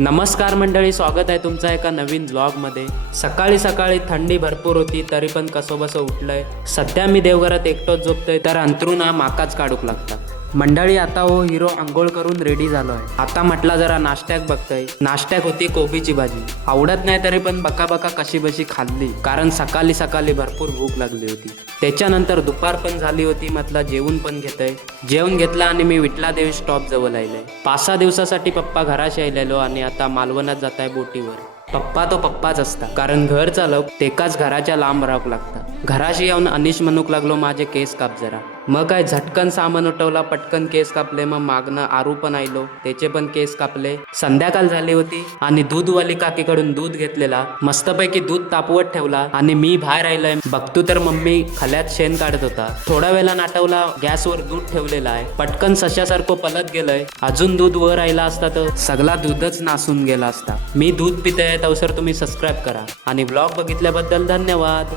नमस्कार मंडळी, स्वागत आहे तुमचं एका नवीन ब्लॉगमध्ये। सकाळी सकाळी थंडी भरपूर होती तरी पण कसोबसं उठलंय। सध्या मी देवघरात एकटोच झोपतोय तर अंथरूण माकाच काढूक लागता। मंडळी आता हो हिरो आंघोळ करून रेडी झालोय। आता म्हटला जरा नाश्त्याक बघतोय। नाश्त्याक होती कोबीची भाजी। आवडत नाही तरी पण बका बका कशी बशी खाल्ली, कारण सकाळी सकाळी भरपूर भूक लागली होती। त्याच्यानंतर दुपार पण झाली होती, म्हटलं जेवून पण घेतोय। जेवण घेतला आणि मी विठला देवी स्टॉप जवळ आलोय। 5-6 दिवसासाठी पप्पा घराशी आलेलो आणि आता मालवणात जाताय बोटीवर। पप्पा तो पप्पाच असता, कारण घर चालव तेकाच घराच्या लांब राहूक लागतं। घराशी येऊन अनिश म्हणूक लागलो माझे केस काप जरा। मग काय झटकन सामान उठवला, पटकन केस कापले। मग मागणं आरू पण आयलो, त्याचे पण केस कापले। संध्याकाळ झाली होती आणि दूधवाली काकीकडून दूध घेतलेला। मस्तपैकी दूध तापवत ठेवला आणि मी बाहेर आलोय। बघतो तर मम्मी खल्यात शेण काढत होता। थोडा वेळा नाटवला, गॅसवर दूध ठेवलेला आहे। पटकन सशासारखं पलत गेलंय। अजून दूध वर राहिला असता तर सगळा दूधच नासून गेला असता। मी दूध पितोय तवसर तुम्ही सबस्क्राईब करा आणि ब्लॉग बघितल्याबद्दल धन्यवाद।